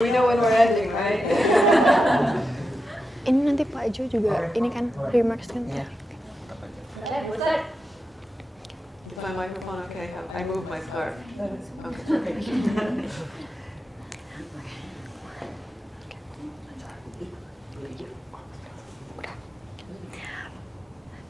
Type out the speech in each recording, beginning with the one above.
We know when we're ending, right? Ini nanti Pak Jo juga, ini kan remarks kan? Is my microphone okay? I moved my scarf. Okay.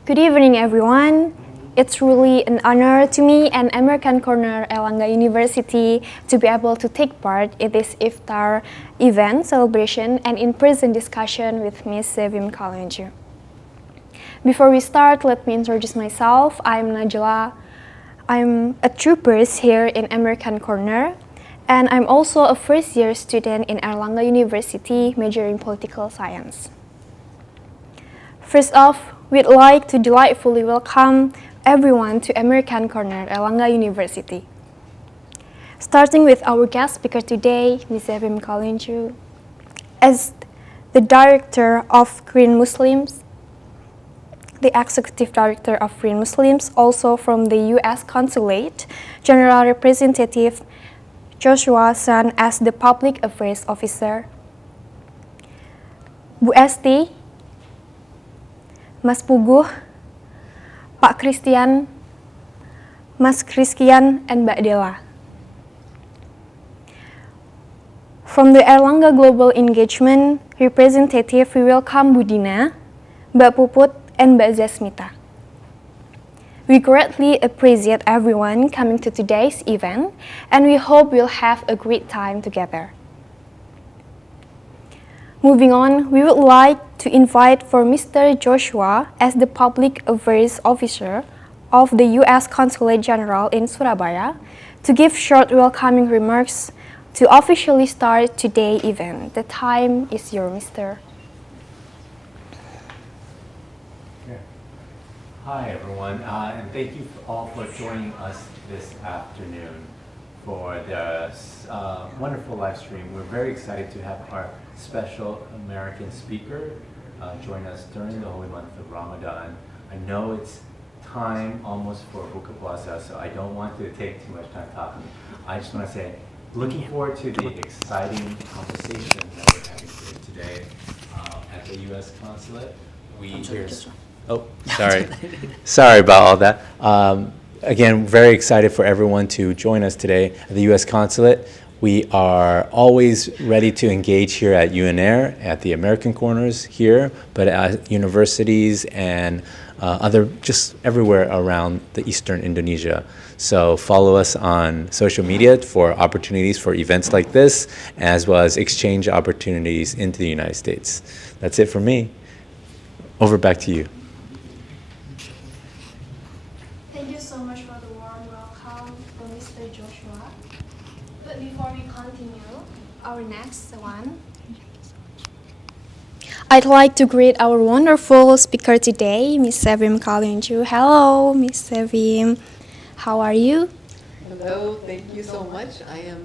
Good evening, everyone. It's really an honor to me and American Corner University to be able to take part in this iftar event celebration and in-person discussion with Ms. Sevim Kalyouncu. Before we start, let me introduce myself. I'm Najla. I'm a trooper here in American Corner, and I'm also a first-year student in Erlangga University, majoring political science. First off, we'd like to delightfully welcome everyone to American Corner Erlangga University. Starting with our guest speaker today, Ms. Sevim Kalyouncu. As the Director of Green Muslims, the Executive Director of Green Muslims, also from the U.S. Consulate, General Representative Joshua San as the Public Affairs Officer, Bu Esti, Mas Puguh, Pak Christian, Mas Christian, and Mbak Dela. From the Erlangga Global Engagement Representative, we welcome Bu Dina, Mbak Puput, and Mbak Zasmita. We greatly appreciate everyone coming to today's event, and we hope we'll have a great time together. Moving on, we would like to invite for Mr. Joshua as the Public Affairs Officer of the U.S. Consulate General in Surabaya to give short welcoming remarks to officially start today's event. The time is yours, Mr. Hi everyone, and thank you all for joining us this afternoon for this wonderful live stream. We're very excited to have our special American speaker join us during the holy month of Ramadan. I know it's time almost for Buka Puasa, so I don't want to take too much time talking. I just want to say, looking forward to the exciting conversation that we're having here today at the U.S. Consulate. Sorry about all that. Again, very excited for everyone to join us today at the U.S. Consulate. We are always ready to engage here at UNAIR, at the American Corners here, but at universities and just everywhere around the Eastern Indonesia. So follow us on social media for opportunities for events like this, as well as exchange opportunities into the United States. That's it for me. Over back to you. Thank you so much for the warm welcome from Mr. Joshua. But before we continue, our next one, I'd like to greet our wonderful speaker today, Ms. Sevim Kalyoncu. Hello, Ms. Sevim. How are you? Hello, thank you so much. I am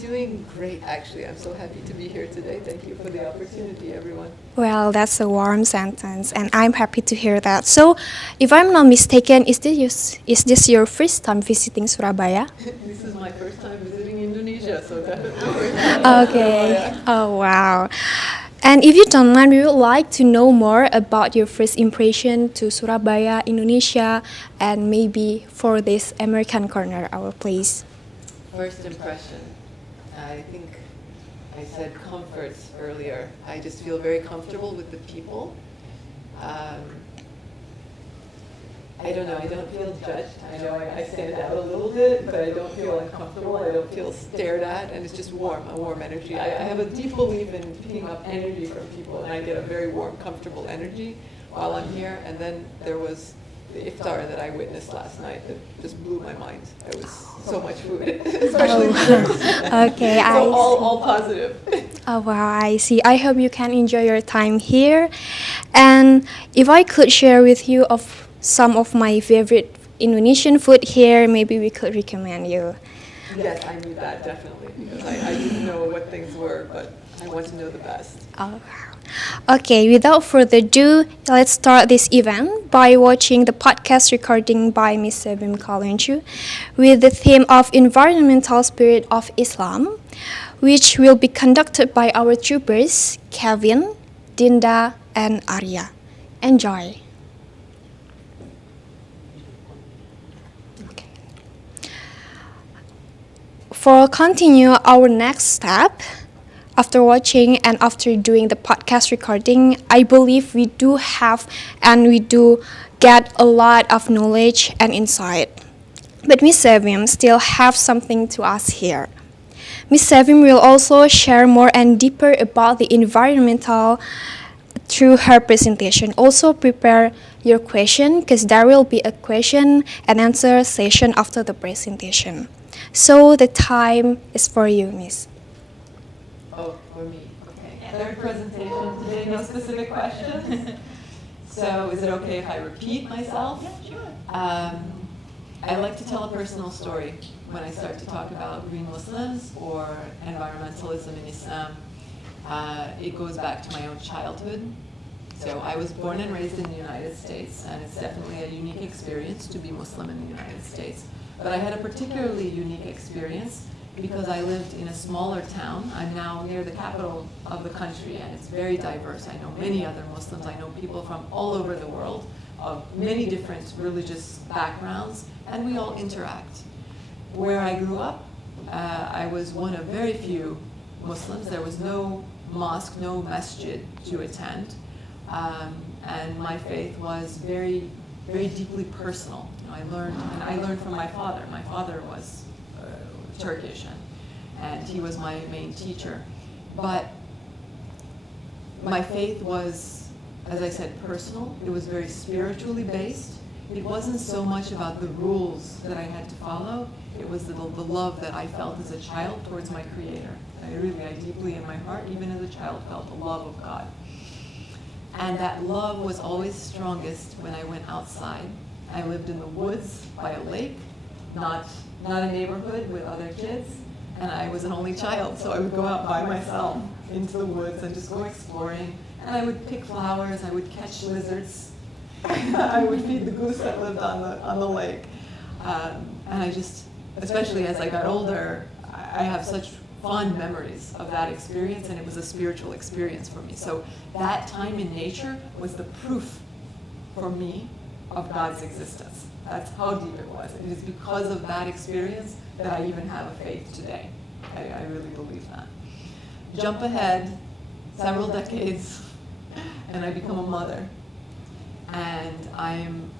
doing great, actually. I'm so happy to be here today. Thank you for the opportunity, everyone. Well, that's a warm sentence, and I'm happy to hear that. So, if I'm not mistaken, is this your first time visiting Surabaya? This is my first time visiting Indonesia, so definitely. Okay. Oh, wow. And if you don't mind, we would like to know more about your first impression to Surabaya, Indonesia, and maybe for this American Corner, our place. First impression, I think I said comforts earlier. I just feel very comfortable with the people. I don't know, I don't feel judged. I know I stand out a little bit, but I don't feel uncomfortable. I don't feel stared at, and it's just warm, a warm energy. I have a deep belief in picking up energy from people, and I get a very warm, comfortable energy while I'm here. And then there was the iftar that I witnessed last night that just blew my mind. It was so much food, especially Okay, so all positive. Oh wow, I see. I hope you can enjoy your time here. And if I could share with you of some of my favorite Indonesian food here, maybe we could recommend you. Yes, I knew that, definitely, because I didn't know what things were, but I want to know the best. Oh, wow. Okay, without further ado, let's start this event by watching the podcast recording by Ms. Sevim Kalyoncu with the theme of Environmental Spirit of Islam. which will be conducted by our troopers, Kevin, Dinda, and Arya. Enjoy. For continue our next step, after watching and after doing the podcast recording, I believe we do have and we do get a lot of knowledge and insight. But Miss Sevim still have something to ask here. Miss Sevim will also share more and deeper about the environmental through her presentation. Also prepare your question because there will be a question and answer session after the presentation. So the time is for you, Miss. Oh, for me. Okay. Third presentation today, no specific questions. So is it okay if I repeat myself? Yeah, sure. I like to tell a personal story when I start to talk about green Muslims or environmentalism in Islam. It goes back to my own childhood. So I was born and raised in the United States, and it's definitely a unique experience to be Muslim in the United States. But I had a particularly unique experience because I lived in a smaller town. I'm now near the capital of the country, and it's very diverse. I know many other Muslims. I know people from all over the world of many different religious backgrounds, and we all interact. Where I grew up, I was one of very few Muslims. There was no mosque, no masjid to attend, and my faith was very, very deeply personal. You know, I learned from my father. My father was Turkish, and he was my main teacher. But my faith was, as I said, personal. It was very spiritually based. It wasn't so much about the rules that I had to follow. It was the love that I felt as a child towards my Creator. I deeply in my heart, even as a child, felt the love of God. And that love was always strongest when I went outside. I lived in the woods by a lake, not a neighborhood with other kids, and I was an only child, so I would go out by myself into the woods and just go exploring. And I would pick flowers, I would catch lizards, I would feed the goose that lived on the lake. And I just, especially as I got older, I have such fond memories of that experience, and it was a spiritual experience for me. So that time in nature was the proof for me of God's existence. That's how deep it was. It is because of that experience that I even have a faith today. I really believe that. Jump ahead several decades, and I become a mother. And I'm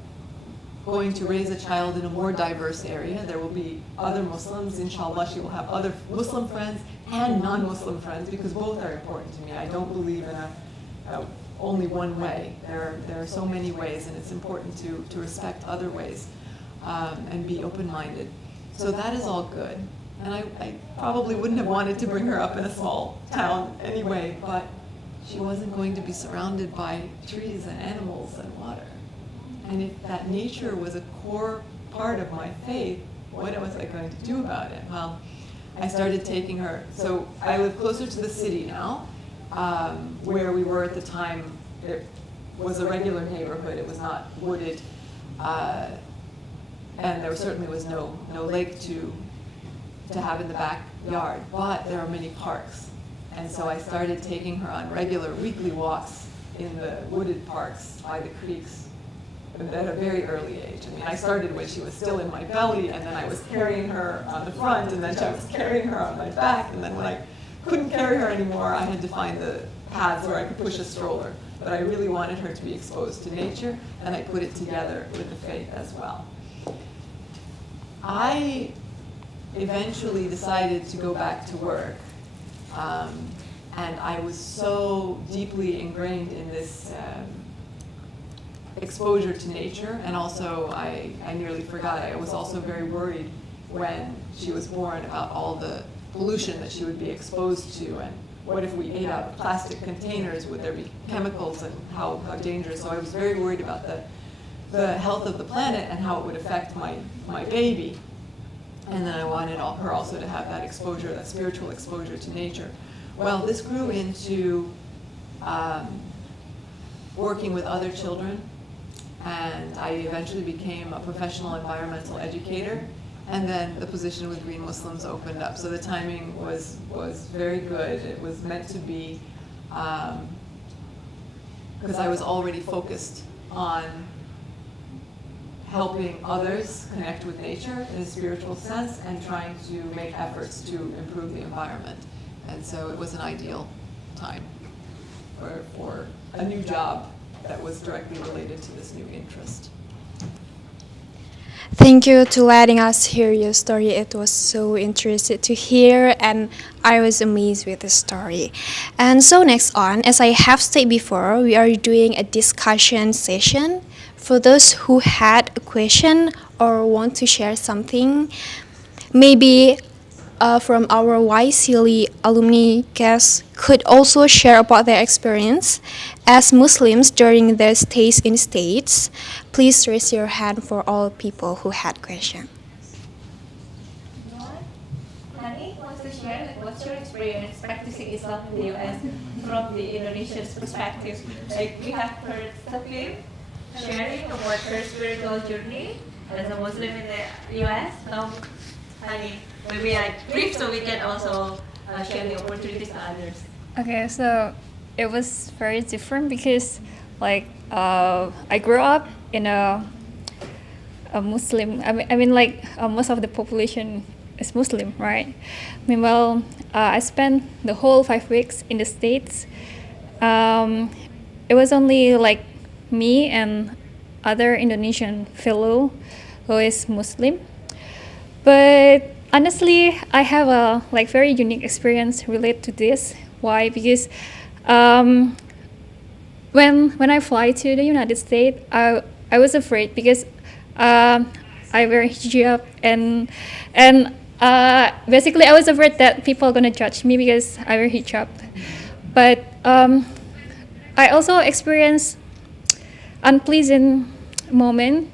going to raise a child in a more diverse area. There will be other Muslims. Inshallah, she will have other Muslim friends and non-Muslim friends, because both are important to me. I don't believe in only one way. There are so many ways, and it's important to respect other ways and be open-minded. So that is all good. And I probably wouldn't have wanted to bring her up in a small town anyway, but she wasn't going to be surrounded by trees and animals and water. And if that nature was a core part of my faith, what was I going to do about it? Well, I started taking her. So I live closer to the city now, where we were at the time. It was a regular neighborhood. It was not wooded, and there certainly was no lake to have in the backyard. But there are many parks, and so I started taking her on regular weekly walks in the wooded parks by the creeks at a very early age. I mean, I started when she was still in my belly, and then I was carrying her on the front, and then I was carrying her on my back, and then when I couldn't carry her anymore, I had to find the paths where I could push a stroller. But I really wanted her to be exposed to nature, and I put it together with the faith as well. I eventually decided to go back to work, and I was so deeply ingrained in this exposure to nature, and also I nearly forgot. I was also very worried when she was born about all the pollution that she would be exposed to, and what if we ate out of plastic containers? Would there be chemicals, and how dangerous? So I was very worried about the health of the planet and how it would affect my baby. And then I wanted her also to have that exposure, that spiritual exposure to nature. Well, this grew into working with other children, and I eventually became a professional environmental educator, And then the position with Green Muslims opened up. So the timing was very good. It was meant to be, because I was already focused on helping others connect with nature in a spiritual sense and trying to make efforts to improve the environment. And so it was an ideal time for a new job that was directly related to this new interest. Thank you to letting us hear your story. It was so interesting to hear, and I was amazed with the story. And so next on, as I have stated before, we are doing a discussion session. For those who had a question or want to share something, maybe from our YCLE alumni guests could also share about their experience as Muslims during their stays in States. Please raise your hand for all people who had questions. Hani wants to share, like, what's your experience practicing Islam in the U.S. from the Indonesian's perspective? Like, we have heard Sevim sharing about her spiritual journey as a Muslim in the U.S. Now, Hani, maybe brief so we can also share the opportunities to others. Okay, so it was very different because, like, I grew up in a Muslim. I mean, like, most of the population is Muslim, right? Meanwhile, I spent the whole 5 weeks in the States. It was only like me and other Indonesian fellow who is Muslim. But honestly, I have a very unique experience related to this. Why? Because when I fly to the United States, I was afraid because I wear hijab and basically I was afraid that people are gonna judge me because I wear hijab. But I also experienced unpleasant moment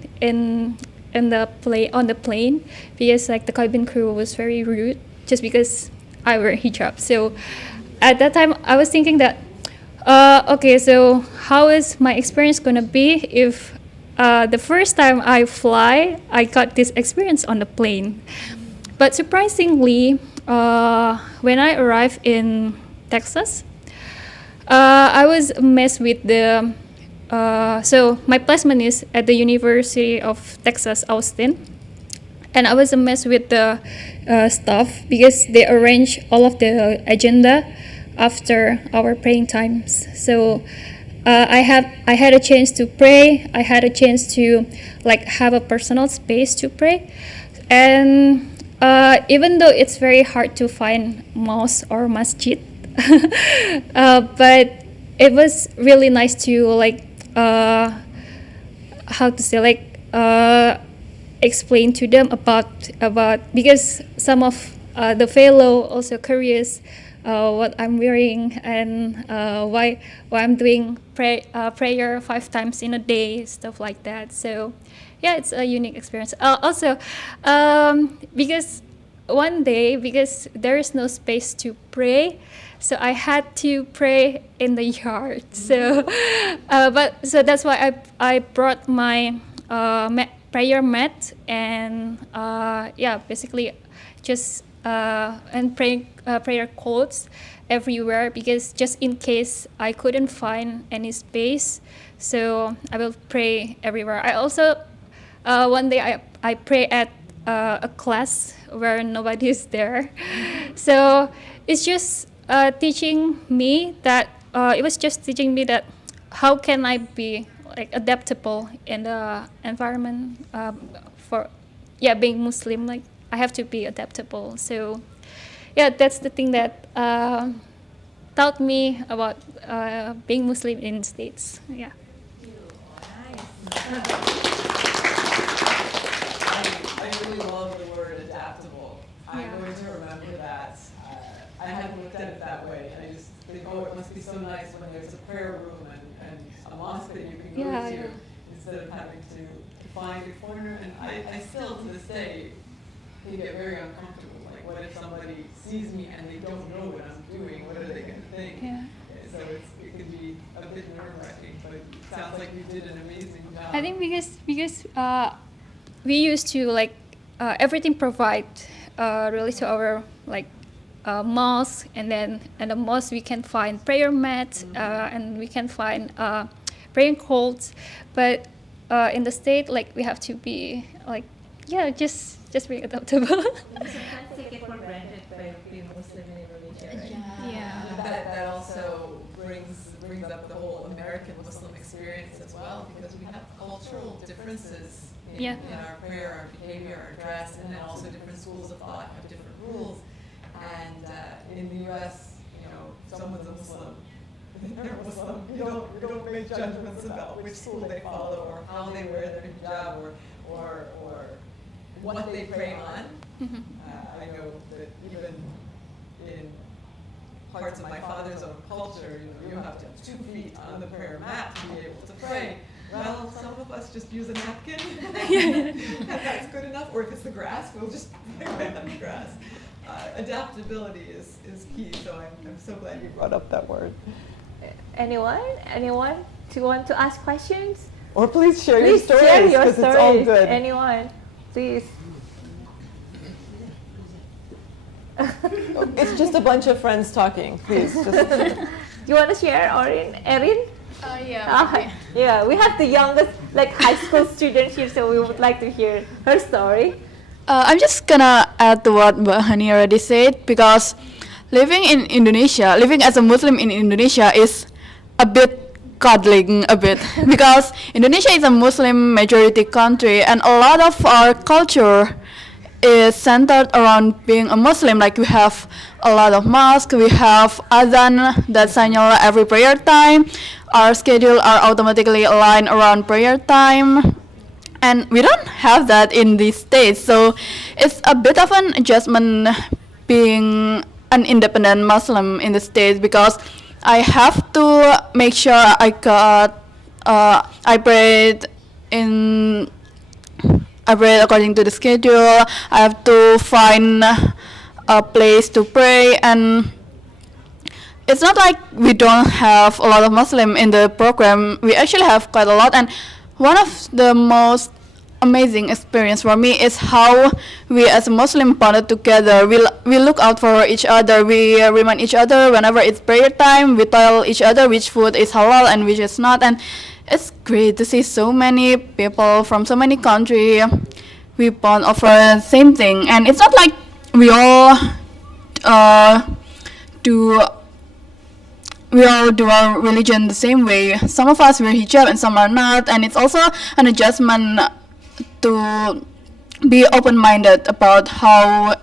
on the plane because like the cabin crew was very rude just because I wear hijab. So at that time I was thinking that okay, so how is my experience gonna be if the first time I fly I got this experience on the plane. But surprisingly, when I arrived in Texas, I was amazed with the so my placement is at the University of Texas, Austin, and I was amazed with the staff because they arrange all of the agenda after our praying times. So I had a chance to pray. I had a chance to like have a personal space to pray, and even though it's very hard to find mosque or masjid, but it was really nice to like how to say like explain to them about because some of the fellow also curious what I'm wearing and why I'm doing prayer 5 times in a day, stuff like that. So yeah, it's a unique experience. Also, because one day, because there is no space to pray, so I had to pray in the yard. So, so that's why I brought my prayer mat and yeah, basically just and prayer clothes everywhere because just in case I couldn't find any space, so I will pray everywhere. I also one day I pray at a class where nobody is there. So it's just teaching me that it was just teaching me that how can I be like adaptable in the environment for being Muslim. Like I have to be adaptable. So yeah, that's the thing that taught me about being Muslim in States. Yeah. I really love the word adaptable. I'm going to remember that. I hadn't looked at it that way. I just think, oh, it must be so nice when there's a prayer room and a mosque that you can go to instead of having to find a corner. And I still, to this day, they get very uncomfortable. Like, what if somebody sees me and they don't know what I'm doing? What are they going to think? Yeah. So it can be a bit nerve-wracking, but it sounds like you did an amazing job. I think because we used to like everything provide really to our like mosque, and then in the mosque we can find prayer mats and we can find praying quotes, but in the state like we have to be like just be adaptable. Sometimes take it for granted by being Muslim in Indonesia, right? That also brings up the whole American Muslim experience as well, because we have cultural differences in our prayer, our behavior, our dress, and then also different schools of thought have different rules. And in the U.S., you know, someone's a Muslim, they're Muslim. You don't make judgments about which school they follow or how they wear their hijab or what they pray on. I know that even in parts of my father's own culture, you have to have 2 feet on the prayer mat to be able to pray. Well, some of us just use a napkin, and that's good enough. Or if it's the grass, we'll just pray on the grass. Adaptability is key, so I'm so glad you brought up that word. Anyone to want to ask questions? Or please share your Please share stories, your because it's all stories. good. Anyone, please. It's just a bunch of friends talking. Please, just. You want to share, Erin? Yeah. Yeah, we have the youngest, like high school student here, so we would like to hear her story. I'm just gonna add to what Mbak Hani already said, because living in Indonesia, living as a Muslim in Indonesia is a bit cuddling a bit because Indonesia is a Muslim majority country and a lot of our culture is centered around being a Muslim. Like we have a lot of mosques, we have adhan that signal every prayer time. Our schedule are automatically aligned around prayer time. And we don't have that in these states, so it's a bit of an adjustment being an independent Muslim in the States, because I have to make sure I prayed according to the schedule. I have to find a place to pray, and it's not like we don't have a lot of Muslim in the program. We actually have quite a lot, and one of the most amazing experience for me is how we as a Muslim bonded together. We look out for each other. We remind each other whenever it's prayer time. We tell each other which food is halal and which is not. And it's great to see so many people from so many countries. We bond over the same thing. And it's not like we all do our religion the same way. Some of us wear hijab and some are not, and it's also an adjustment to be open-minded about how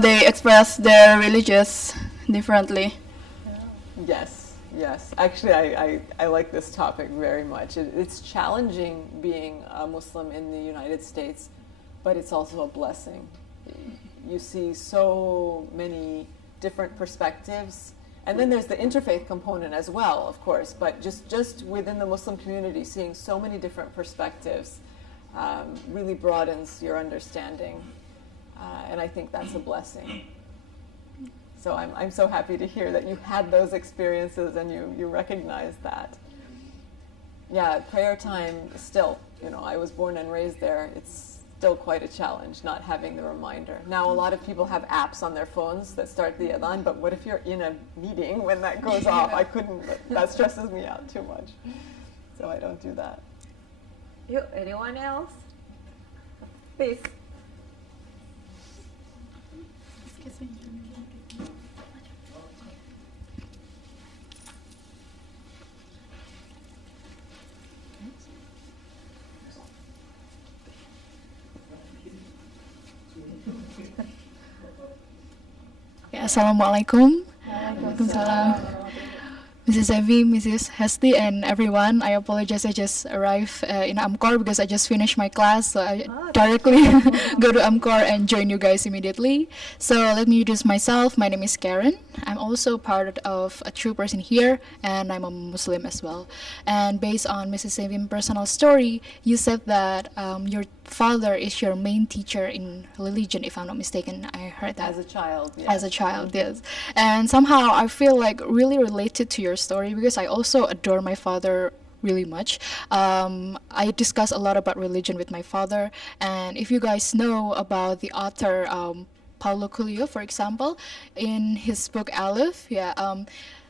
they express their religious differently. Yes. Actually, I like this topic very much. It's challenging being a Muslim in the United States, but it's also a blessing. You see so many different perspectives, and then there's the interfaith component as well, of course, but just within the Muslim community, seeing so many different perspectives really broadens your understanding, and I think that's a blessing. So I'm so happy to hear that you had those experiences and you recognize that. Yeah, prayer time still, I was born and raised there. It's still quite a challenge not having the reminder. Now a lot of people have apps on their phones that start the adhan, but what if you're in a meeting when that goes off? I couldn't, that stresses me out too much. So I don't do that. Anyone else? Please. Excuse me. Assalamualaikum. Waalaikumsalam. Mrs. Sevim, Mrs. Hesti, and everyone. I apologize, I just arrived in Amcor because I just finished my class, so I directly go to Amcor and join you guys immediately. So let me introduce myself. My name is Karen. I'm also part of a true person here, and I'm a Muslim as well. And based on Mrs. Sevim's personal story, you said that your father is your main teacher in religion, if I'm not mistaken. I heard that. As a child, yes. As a child, yes. And somehow I feel like really related to your story because I also adore my father really much. I discuss a lot about religion with my father, and if you guys know about the author Paulo Coelho, for example, in his book Aleph,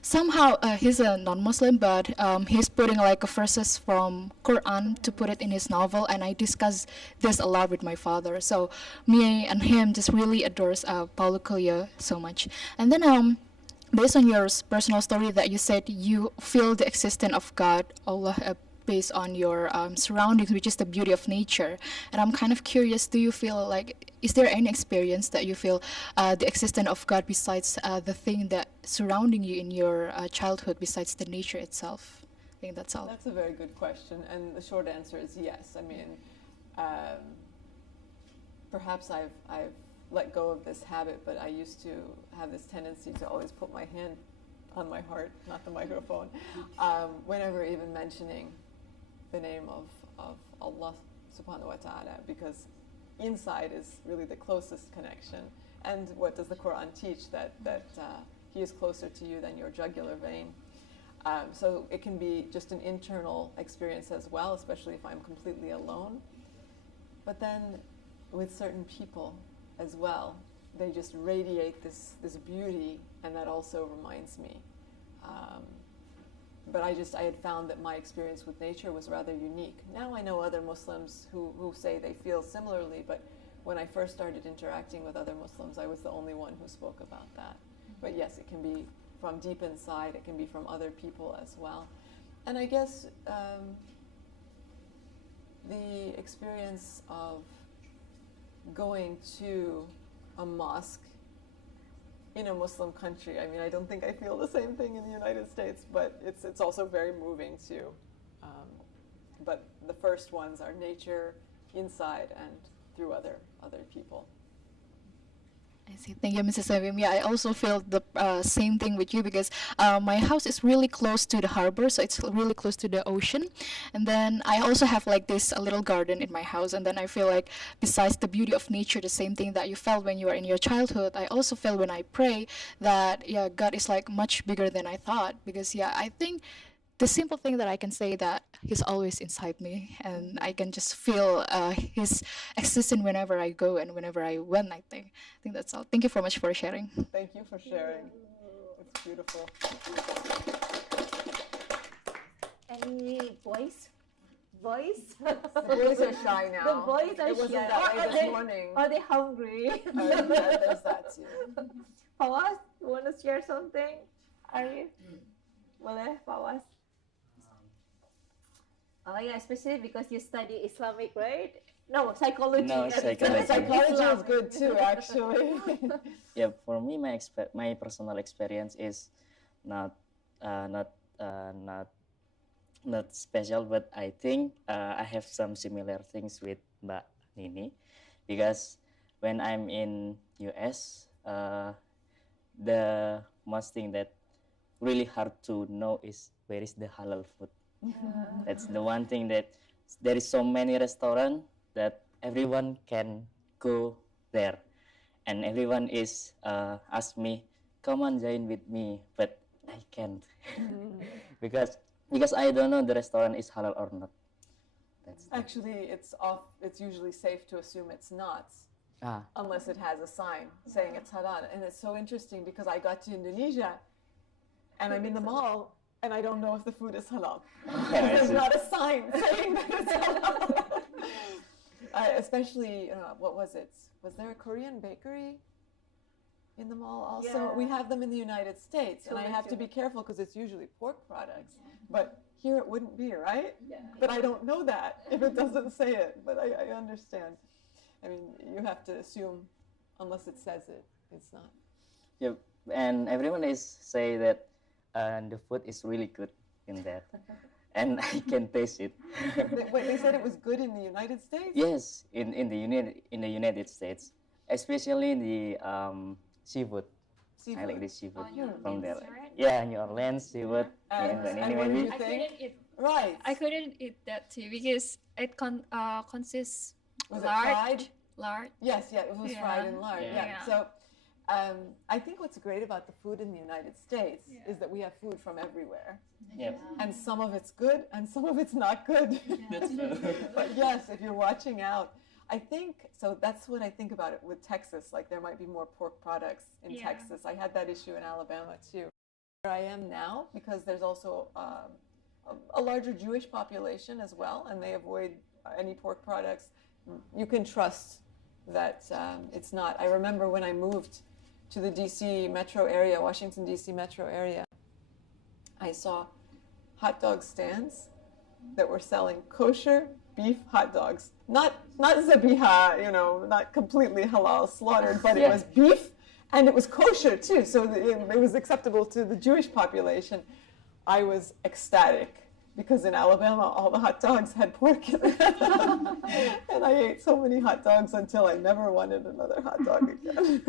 somehow he's a non-Muslim, but he's putting like verses from Quran to put it in his novel, and I discuss this a lot with my father. So me and him just really adores Paulo Coelho so much. And then based on your personal story that you said you feel the existence of God, Allah, based on your surroundings, which is the beauty of nature. And I'm kind of curious, do you feel like, is there any experience that you feel the existence of God besides the thing that surrounding you in your childhood, besides the nature itself? I think that's all. That's a very good question, and the short answer is yes. I mean, perhaps I've let go of this habit, but I used to have this tendency to always put my hand on my heart, not the microphone, whenever even mentioning the name of Allah subhanahu wa ta'ala, because inside is really the closest connection. And what does the Quran teach? That He is closer to you than your jugular vein. So it can be just an internal experience as well, especially if I'm completely alone. But then with certain people as well, they just radiate this beauty, and that also reminds me. But I had found that my experience with nature was rather unique. Now I know other Muslims who say they feel similarly, but when I first started interacting with other Muslims, I was the only one who spoke about that. But yes, it can be from deep inside, it can be from other people as well. And I guess the experience of going to a mosque in a Muslim country, I mean, I don't think I feel the same thing in the United States, but it's also very moving too. But the first ones are nature, inside, and through other people. I see. Thank you, Mrs. Sevim. Yeah, I also feel the same thing with you, because my house is really close to the harbor, so it's really close to the ocean. And then I also have like this little garden in my house, and then I feel like besides the beauty of nature, the same thing that you felt when you were in your childhood, I also feel when I pray that God is like much bigger than I thought, because I think the simple thing that I can say that He's always inside me, and I can just feel His existence whenever I go and whenever I went. I think that's all. Thank you so much for sharing. Thank you for sharing. It's beautiful. Any boys? Boys? The boys are shy now. The boys are It wasn't shy. that way this morning. Are they hungry? There's that too. Fawaz, you want to share something? Are you? Boleh, Fawaz? Oh yeah, especially because you study Islamic, right? No, psychology. No, psychology. Psychology is good too, actually. Yeah, for me, my personal experience is not special, but I think I have some similar things with Mbak Nini, because when I'm in US, the most thing that really hard to know is where is the halal food. That's the one thing that there is so many restaurants that everyone can go there, and everyone is ask me, come on, join with me, but I can't because I don't know the restaurant is halal or not. That's Actually, it's usually safe to assume it's not, unless it has a sign saying it's halal. And it's so interesting because I got to Indonesia, and I'm in the mall, and I don't know if the food is halal. There's not a sign saying that it's halal. Especially, what was it? Was there a Korean bakery in the mall also? Yeah. We have them in the United States, and I have to be careful because it's usually pork products. But here it wouldn't be, right? Yeah. But I don't know that if it doesn't say it. But I understand. I mean, you have to assume, unless it says it, it's not. Yeah, and everyone is say that the food is really good in that, and I can taste it. Wait, they said it was good in the United States? Yes, in the United States, especially the seafood. I like the seafood from there. Right? Yeah, New Orleans seafood. And what did maybe. you think? Right. I couldn't eat that too because it consists Was it fried? lard. Yes, it was fried in lard. Yeah. Yeah. So I think what's great about the food in the United States is that we have food from everywhere. Yes, And some of it's good and some of it's not good. that's true. But yes, if you're watching out, I think, so that's what I think about it with Texas. Like there might be more pork products in Texas. I had that issue in Alabama too. Where I am now, because there's also a larger Jewish population as well, and they avoid any pork products, you can trust that it's not. I remember when I moved to the DC metro area, Washington D.C. metro area, I saw hot dog stands that were selling kosher beef hot dogs. Not zabiha, you know, not completely halal slaughtered, but it was beef and it was kosher too, so it was acceptable to the Jewish population. I was ecstatic because in Alabama all the hot dogs had pork in them. And I ate so many hot dogs until I never wanted another hot dog again.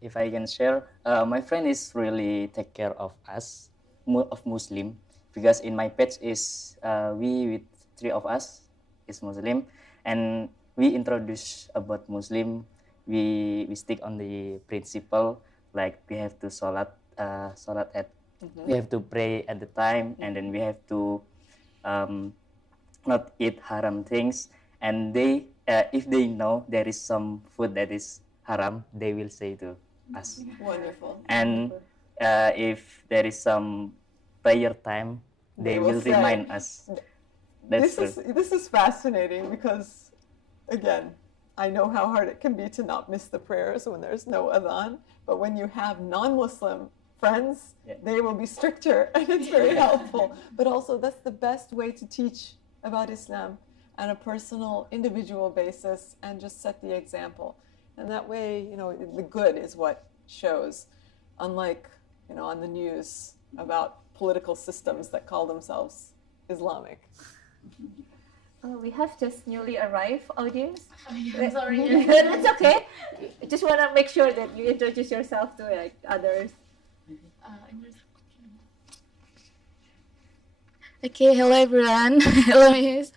If I can share, my friend is really take care of us, of Muslim, because in my page is we with 3 of us is Muslim, and we introduce about Muslim. We stick on the principle like we have to salat at we have to pray at the time, and then we have to not eat haram things. And they if they know there is some food that is haram, they will say to us. Wonderful. And if there is some prayer time, they will say. remind us. That's This is fascinating because, again, I know how hard it can be to not miss the prayers when there's no adhan, but when you have non-Muslim friends, they will be stricter, and it's very helpful. But also, that's the best way to teach about Islam on a personal, individual basis, and just set the example. And that way, you know, the good is what shows, unlike, you know, on the news about political systems that call themselves Islamic. We have just newly arrived audience. Sorry. That's okay. Just want to make sure that you introduce yourself to like others. Okay, hello everyone. Hello miss.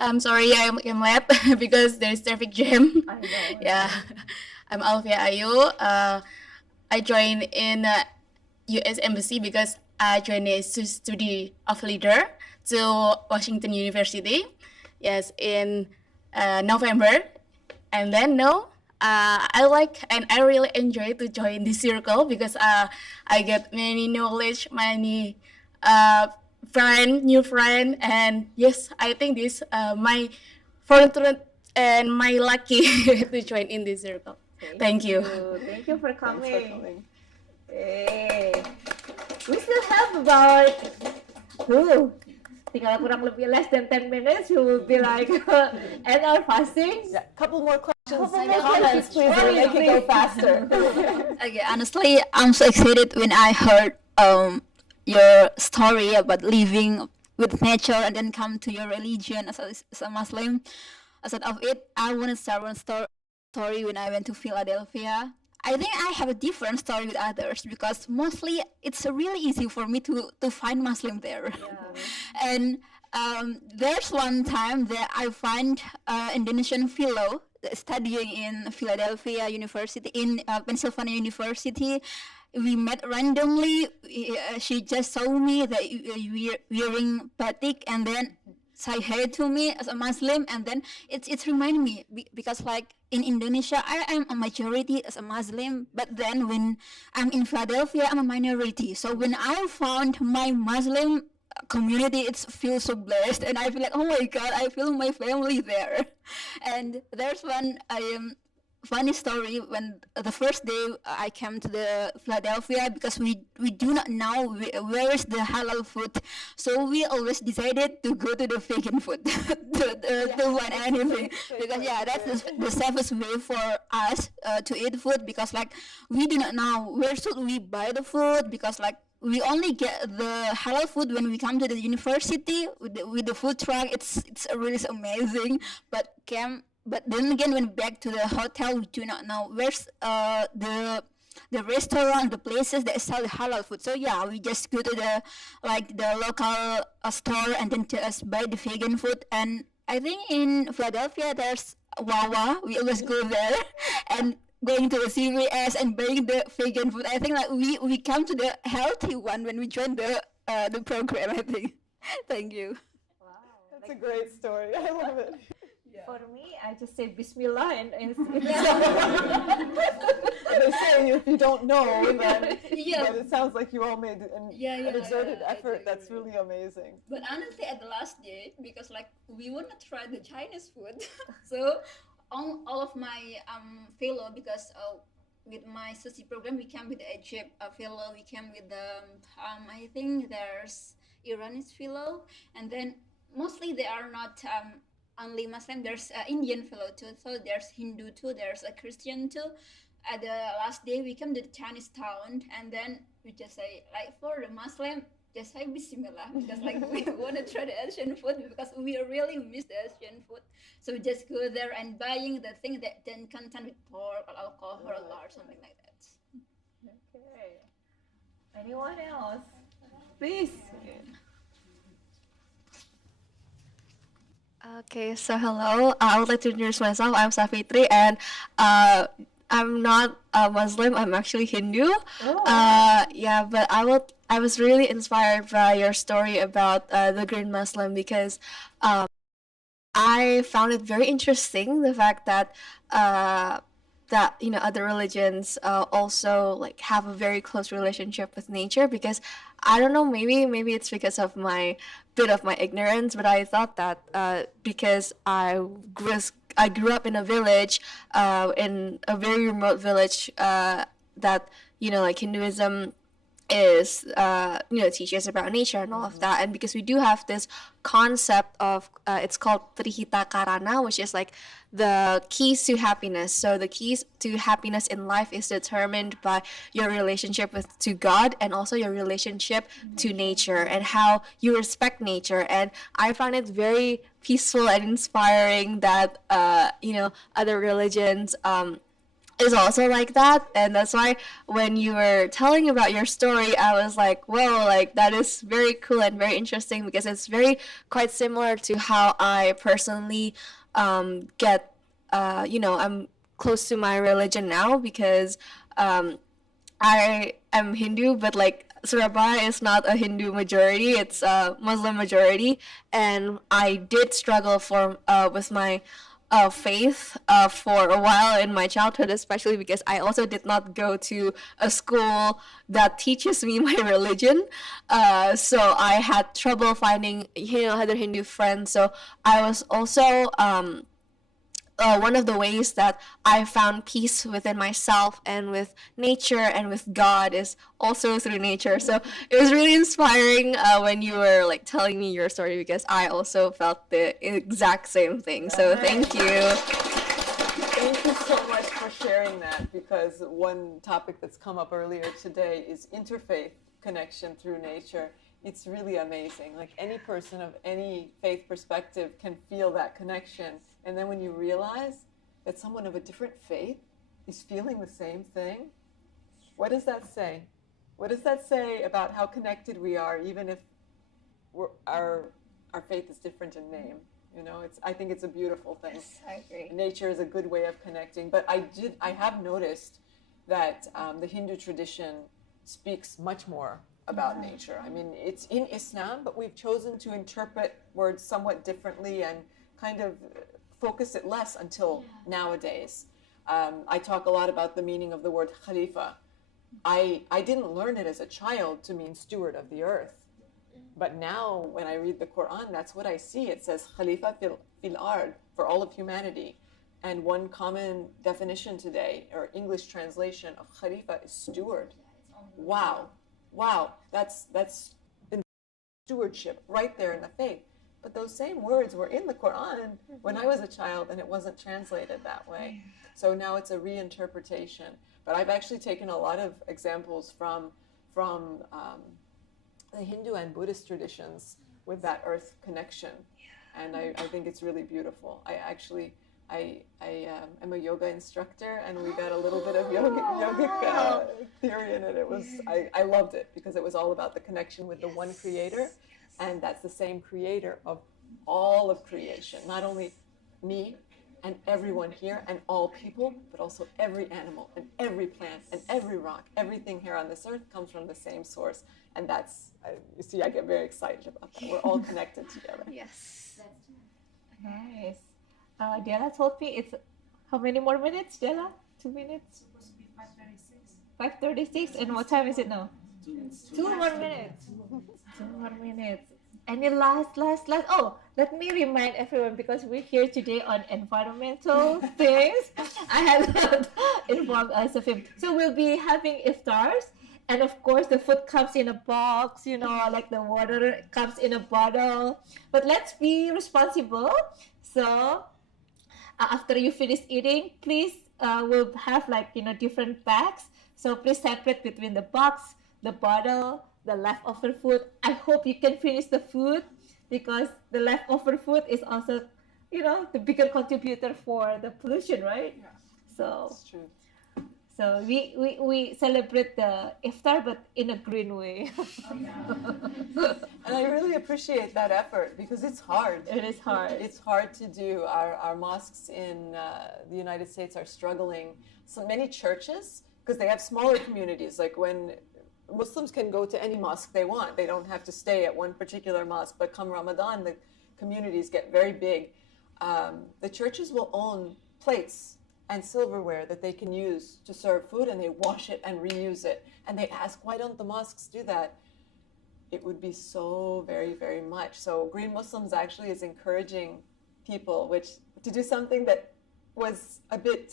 I'm sorry I'm late because there's traffic jam. I know. Yeah, I'm Alfia Ayu. I joined in U.S. Embassy because I joined a study of leader to Washington University. Yes, in November, and then I like and I really enjoy to join this circle because I get many knowledge, many new friend, and yes, I think this my fortunate and my lucky to join in this circle. Thank you. Thank you for coming. Thanks for coming. Hey. We still have about tinggal kurang lebih less than 10 minutes. We will be like end our fasting. Yeah, couple more questions. Couple more Comments, questions. please. We'll make it go faster. Okay, honestly, I'm so excited when I heard your story about living with nature and then come to your religion as a Muslim. Aside of it, I want to share one story when I went to Philadelphia. I think I have a different story with others because mostly it's really easy for me to find Muslim there. Yeah. And there's one time that I find Indonesian fellow studying in Philadelphia University, in Pennsylvania University. We met randomly. She just saw me that we're wearing batik and then say hi to me as a Muslim, and then it's remind me because like in Indonesia I am a majority as a Muslim, but then when I'm in Philadelphia I'm a minority. So when I found my Muslim community, it feels so blessed, and I feel like, oh my God, I feel my family there. And there's one funny story when the first day I came to the Philadelphia, because we do not know where is the halal food, so we always decided to go to the vegan food to find anything, because that's the safest way for us to eat food, because like we do not know where should we buy the food, because like we only get the halal food when we come to the university with the food truck. It's really amazing, But then again, when back to the hotel, we do not know where's the restaurant, the places that sell the halal food. So yeah, we just go to the local store and then just buy the vegan food. And I think in Philadelphia there's Wawa. We always go there and going to the CVS and buying the vegan food. I think like we come to the healthy one when we join the program. I think. Thank you. That's a great story. I love it. For me, I just say Bismillah and They say if you don't know, then Yeah. but it sounds like you all made an exerted effort. That's really amazing. But honestly, at the last day, because like we want to try the Chinese food, so all of my fellow, because with my sushi program, we came with the Egypt fellow, we came with the I think there's Iranian fellow, and then mostly they are not only Muslim. There's Indian fellow too, so there's Hindu too, there's a Christian too. At the last day, we come to the Chinese town, and then we just say like for the Muslim, just say Bismillah, because like we want to try the Asian food because we really miss the Asian food. So we just go there and buying the thing that then contain with pork or alcohol or something like that. Okay. Anyone else? Please. Okay, so hello. I would like to introduce myself. I'm Safitri, and I'm not a Muslim. I'm actually Hindu. Yeah, but I was really inspired by your story about the Green Muslim because I found it very interesting the fact that other religions also like have a very close relationship with nature, because I don't know, maybe it's because of my ignorance, but I thought that because I grew up in a village, in a very remote village, that like Hinduism is teaches about nature and all of that, and because we do have this concept of it's called Trihita Karana, which is like the keys to happiness. So the keys to happiness in life is determined by your relationship to God, and also your relationship to nature, and how you respect nature. And I found it very peaceful and inspiring that other religions is also like that. And that's why when you were telling about your story, I was like, whoa, like that is very cool and very interesting, because it's quite similar to how I personally get I'm close to my religion now, because I am Hindu, but like Surabaya is not a Hindu majority, it's a Muslim majority, and I did struggle with my faith for a while in my childhood, especially because I also did not go to a school that teaches me my religion. So I had trouble finding other Hindu friends. So I was also one of the ways that I found peace within myself and with nature and with God is also through nature. So it was really inspiring when you were like telling me your story, because I also felt the exact same thing. So thank you. Thank you so much for sharing that, because one topic that's come up earlier today is interfaith connection through nature. It's really amazing. Like any person of any faith perspective can feel that connection. And then when you realize that someone of a different faith is feeling the same thing, what does that say? What does that say about how connected we are, even if our faith is different in name? I think it's a beautiful thing. Yes, I agree. Nature is a good way of connecting. But I have noticed that the Hindu tradition speaks much more about nature. I mean, it's in Islam, but we've chosen to interpret words somewhat differently and kind of focus it less until nowadays. I talk a lot about the meaning of the word Khalifa. I didn't learn it as a child to mean steward of the earth. But now when I read the Quran, that's what I see. It says Khalifa fil ard, for all of humanity. And one common definition today, or English translation of Khalifa, is steward. Wow. That's in stewardship right there in the faith. But those same words were in the Quran when I was a child, and it wasn't translated that way. So now it's a reinterpretation. But I've actually taken a lot of examples from the Hindu and Buddhist traditions with that earth connection. And I think it's really beautiful. I am a yoga instructor, and we got a little bit of yogic theory in it. I loved it, because it was all about the connection with the one creator, and that's the same creator of all of creation, not only me, and everyone here and all people, but also every animal and every plant and every rock, everything here on this earth comes from the same source. And that's, you see, I get very excited about that. We're all connected together. Yes. Nice. Della told me it's how many more minutes, Della? 2 minutes? Supposed to be 5:36. 5:36, and what time is it now? 2 more minutes. 2 more minutes. Any last? Oh, let me remind everyone, because we're here today on environmental things. I have informed Sevim. So we'll be having iftars, and of course the food comes in a box, you know, like the water comes in a bottle. But let's be responsible. So after you finish eating, please, we'll have like, you know, different bags. So please separate between the box, the bottle, the leftover food. I hope you can finish the food, because the leftover food is also, you know, the bigger contributor for the pollution, right? Yeah. So That's true. so we celebrate the iftar, but in a green way. And I really appreciate that effort, because it's hard. It is hard. It's hard to do. Our mosques in the United States are struggling. So many churches, because they have smaller communities, like when Muslims can go to any mosque they want. They don't have to stay at one particular mosque. But come Ramadan, the communities get very big. The churches will own plates and silverware that they can use to serve food, and they wash it and reuse it. And they ask, why don't the mosques do that? It would be so very, very much. So Green Muslims actually is encouraging people to do something that was a bit,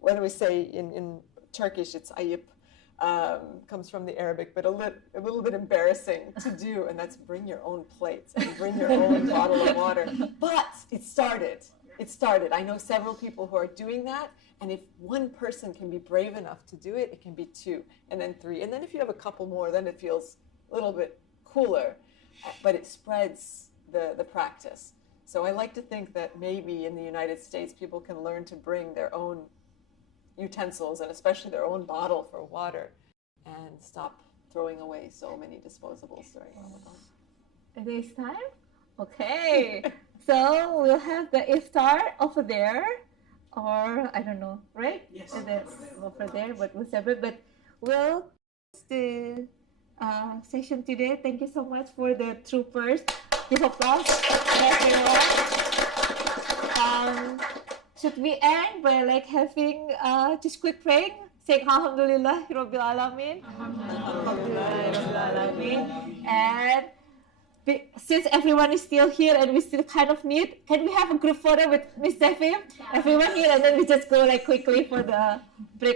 what do we say in Turkish, it's ayıp. Comes from the Arabic, but a little bit embarrassing to do, and that's bring your own plates and bring your own bottle of water. But it started. I know several people who are doing that, and if one person can be brave enough to do it, it can be 2, and then 3, and then if you have a couple more, then it feels a little bit cooler, but it spreads the practice. So I like to think that maybe in the United States, people can learn to bring their own utensils, and especially their own bottle for water, and stop throwing away so many disposables during Ramadan. It is time? Okay. So we'll have the iftar over there, or I don't know, right? Yes. And then over there, but we'll separate. But we'll the session today. Thank you so much for the troopers. Give applause. Should we end by like having just quick praying, saying Alhamdulillah Rabbil Alamin, and since everyone is still here and we still kind of need, can we have a group photo with Miss Sevim? Everyone here, and then we just go like quickly for the break.